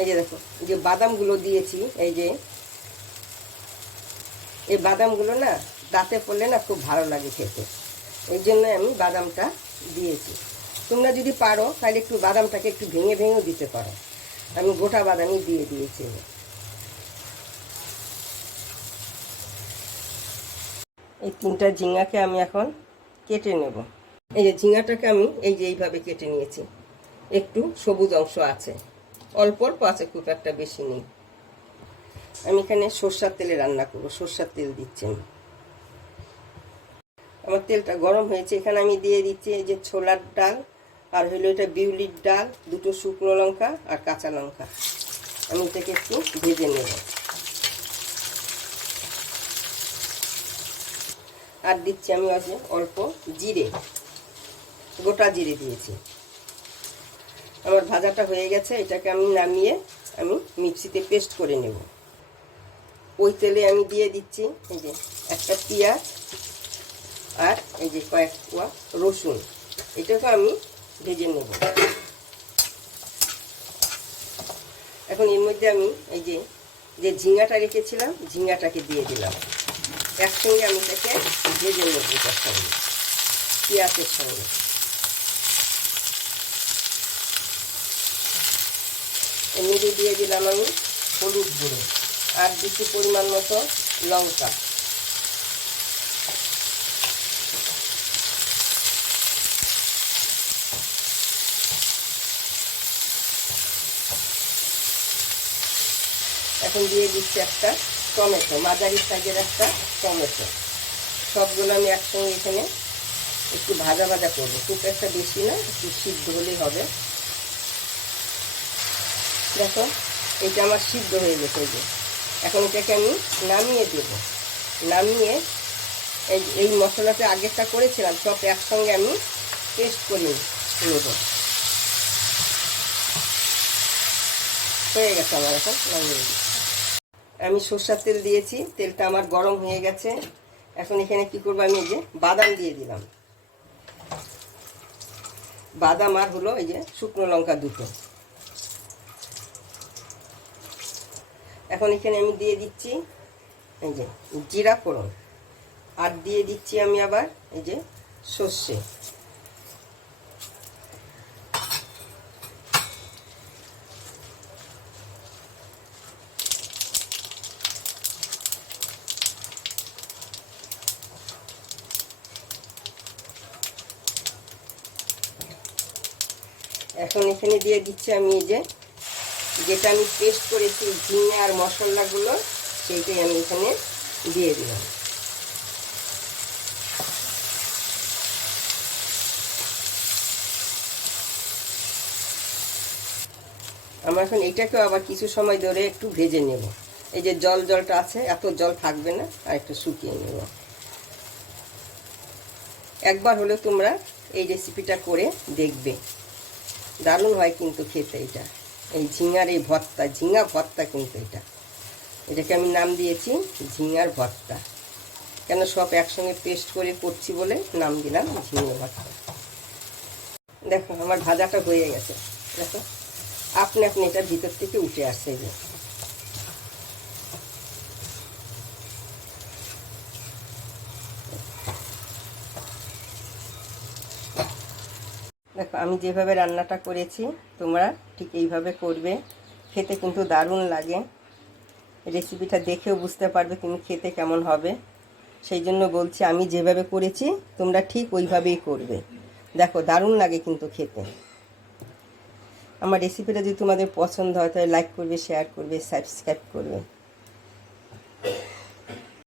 এই যে দেখো, যে বাদামগুলো দিয়েছি, এই বাদামগুলো না দাঁতে পড়লে না খুব ভালো লাগে খেতে, এই জন্য আমি বাদামটা দিয়েছি। তোমরা যদি পারো তাহলে একটু বাদামটাকে একটু ভেঙে ভেঙেও দিতে পারো, আমি গোটা বাদামই দিয়ে দিয়েছি। এই 3টা ঝিঙাকে আমি এখন কেটে নেব। এই যে ঝিঙাটাকে আমি এইভাবে কেটে নিয়েছি, একটু সবুজ অংশ আছে, অল্প অল্প আছে, খুব একটা বেশি নেই। আমি এখানে সরষের তেলে রান্না করব, সরষের তেল দিচ্ছি আমি। আমার তেলটা গরম হয়েছে, এখানে আমি দিয়ে দিচ্ছি এই যে ছোলার ডাল, আর হলো এটা বিউলির ডাল, 2টো শুকনো লঙ্কা আর কাঁচা লঙ্কা। আমি এটাকে একটু ভেজে নেব। আর দিচ্ছি আমি অল্প জিরে, গোটা জিরে দিয়েছি। আমার ভাজাটা হয়ে গেছে, এটাকে আমি নামিয়ে আমি মিক্সিতে পেস্ট করে নেব। ওই তেলে আমি দিয়ে দিচ্ছি এই যে একটা পেঁয়াজ আর এই যে কয়েক কোয়া রসুন, এটাকে আমি ভেজে নেব। এখন এর মধ্যে আমি এই যে ঝিঙাটা রেখেছিলাম, ঝিঙাটাকে দিয়ে দিলাম। একসঙ্গে আমি এটাকে ভেজে নেব, এটার সঙ্গে পেঁয়াজের সঙ্গে। এর মধ্যে দিয়ে দিলাম আমি হলুদ গুঁড়ো আর দিচ্ছি পরিমাণ মতো লঙ্কা। এখন দিয়ে দিচ্ছি একটা টমেটো, মাঝারি সাইজের একটা টমেটো। সবগুলো আমি একসঙ্গে এখানে একটু ভাজা ভাজা করবো, খুব একটা বেশি না, একটু সিদ্ধ হলেই হবে। দেখো এটা আমার সিদ্ধ হয়ে গেছে। এই যে এখন এটাকে আমি নামিয়ে দেব। নামিয়ে এই মশলাটা আগেরটা করেছিলাম সব একসঙ্গে আমি পেস্ট করে নেব। হয়ে গেছে আমার, এখন নামিয়ে দিই। আমি সরষের তেল দিয়েছি, তেলটা আমার গরম হয়ে গেছে। এখন এখানে কি করবো, আমি এই যে বাদাম দিয়ে দিলাম, বাদাম আর হলো এই যে শুকনো লঙ্কা 2টো। এখন এখানে আমি দিয়ে দিচ্ছি এই যে জিরা ফোড়ন, আর দিয়ে দিচ্ছি আমি আবার এই যে সর্ষে। এখন এখানে দিয়ে দিচ্ছি আমি এই যেটা আমি পেস্ট করেছি ঝিঙে আর মশলাগুলো, সেইটাই আমি এখানে দিয়ে দিলাম। আমরা এখন এটাকেও আবার কিছু সময় ধরে একটু ভেজে নেব। এই যে জলটা আছে, এত জল থাকবে না, আর একটু শুকিয়ে নেব। একবার হলে তোমরা এই রেসিপিটা করে দেখবে, দারুণ হয় কিন্তু খেতে। এটা এই ঝিঙার এই ভর্তা, ঝিঙা ভর্তা কিন্তু এটাকে আমি নাম দিয়েছি ঝিঙার ভর্তা। কেন, সব একসঙ্গে পেস্ট করে করছি বলে নাম দিলাম ঝিঙে ভর্তা। দেখো আমার ভাজাটা হয়ে গেছে, দেখো আপনি এটা ভিতর থেকে উঠে আসছে। যে দেখো আমি যেভাবে রান্নাটা করেছি তোমরা ঠিক এইভাবে করবে, খেতে কিন্তু দারুণ লাগে। রেসিপিটা দেখেও বুঝতে পারবে তুমি খেতে কেমন হবে। সেই জন্য বলছি, আমি যেভাবে করেছি তোমরা ঠিক ওইভাবেই করবে, দেখো দারুণ লাগে কিন্তু খেতে। আমার রেসিপিটা যদি তোমাদের পছন্দ হয় তাহলে লাইক করবে, শেয়ার করবে, সাবস্ক্রাইব করবে।